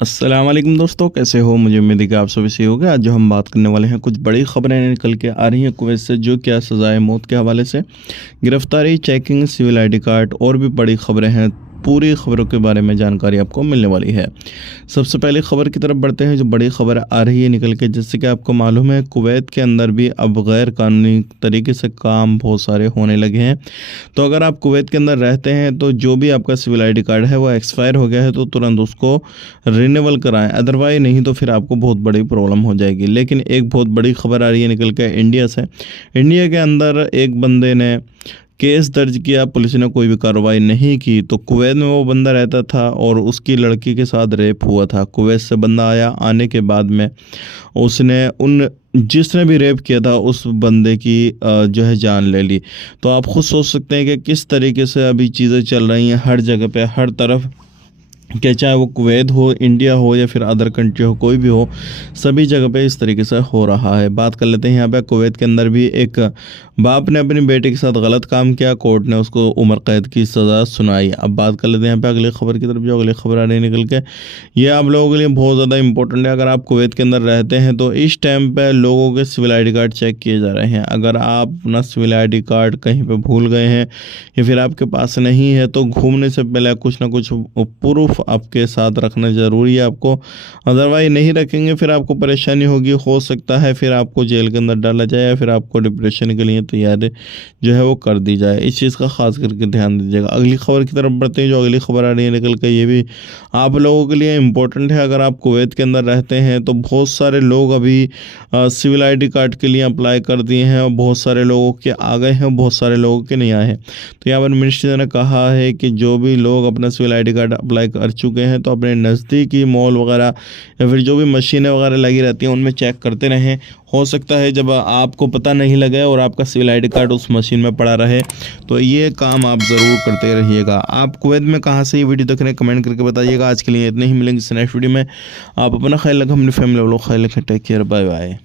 अस्सलाम वालेकुम दोस्तों, कैसे हो? मुझे उम्मीद है कि आप सभी सही होंगे। आज जो हम बात करने वाले हैं, कुछ बड़ी खबरें निकल के आ रही हैं कुवैत से, जो क्या सज़ाए मौत के हवाले से गिरफ्तारी, चेकिंग, सिविल आईडी कार्ड और भी बड़ी खबरें हैं। पूरी खबरों के बारे में जानकारी आपको मिलने वाली है। सबसे पहले खबर की तरफ बढ़ते हैं, जो बड़ी खबर आ रही है निकल के। जैसे कि आपको मालूम है, कुवैत के अंदर भी अब गैर कानूनी तरीके से काम बहुत सारे होने लगे हैं। तो अगर आप कुवैत के अंदर रहते हैं तो जो भी आपका सिविल आईडी कार्ड है वो एक्सपायर हो गया है तो तुरंत उसको रिन्यूअल कराएं, अदरवाइज नहीं तो फिर आपको बहुत बड़ी प्रॉब्लम हो जाएगी। लेकिन एक बहुत बड़ी खबर आ रही है निकल के इंडिया से। इंडिया के अंदर एक बंदे ने केस दर्ज किया, पुलिस ने कोई भी कार्रवाई नहीं की। तो कुवैत में वो बंदा रहता था और उसकी लड़की के साथ रेप हुआ था। कुवैत से बंदा आया, आने के बाद में उसने उन जिसने भी रेप किया था उस बंदे की जो है जान ले ली। तो आप खुद सोच सकते हैं कि किस तरीके से अभी चीज़ें चल रही हैं हर जगह पे, हर तरफ कि चाहे वो कुवैत हो, इंडिया हो या फिर अदर कंट्री हो, कोई भी हो, सभी जगह पे इस तरीके से हो रहा है। बात कर लेते हैं यहाँ पे कुवैत के अंदर भी एक बाप ने अपनी बेटे के साथ गलत काम किया, कोर्ट ने उसको उम्र कैद की सज़ा सुनाई। अब बात कर लेते हैं यहाँ पे अगली खबर की तरफ। जो अगली खबर आ रही है निकल के, ये आप लोगों के लिए बहुत ज़्यादा इंपॉर्टेंट है। अगर आप कुवैत के अंदर रहते हैं तो इस टाइम पे लोगों के civil I D card check किए जा रहे हैं। अगर आप अपना सिविल आई डी कार्ड कहीं पर भूल गए हैं या फिर आपके पास नहीं है तो घूमने से पहले कुछ ना कुछ प्रूफ आपके साथ रखना ज़रूरी है आपको। अदरवाइज नहीं रखेंगे फिर आपको परेशानी होगी, हो सकता है फिर आपको जेल के अंदर डाला जाए या फिर आपको डिप्रेशन के लिए तैयारी जो है वो कर दी जाए। इस चीज़ का खास करके ध्यान दीजिएगा। अगली खबर की तरफ बढ़ते हैं। जो अगली खबर आ रही है निकल कर, ये भी आप लोगों के लिए इम्पोर्टेंट है। अगर आप कुवैत के अंदर रहते हैं तो बहुत सारे लोग अभी सिविल आई डी कार्ड के लिए अप्लाई कर दिए हैं और बहुत सारे लोगों के आ गए हैं, बहुत सारे लोगों के नहीं आए हैं। तो यहाँ पर मिनिस्ट्री ने कहा है कि जो भी लोग अपना civil I D card apply कर चुके हैं तो अपने नज़दीकी मॉल वगैरह या फिर जो भी मशीनें वगैरह लगी रहती हैं उनमें चेक करते रहें। हो सकता है जब आपको पता नहीं लगे और आपका सिविल आईडी कार्ड उस मशीन में पड़ा रहे, तो ये काम आप ज़रूर करते रहिएगा। आप कुवैत में कहाँ से ये वीडियो देख रहे हैं कमेंट करके बताइएगा। आज के लिए इतने ही, मिलेंगे नेक्स्ट वीडियो में। आप अपना ख्याल रखें, अपनी फैमिली वालों का ख्याल रखें। Take care, bye bye.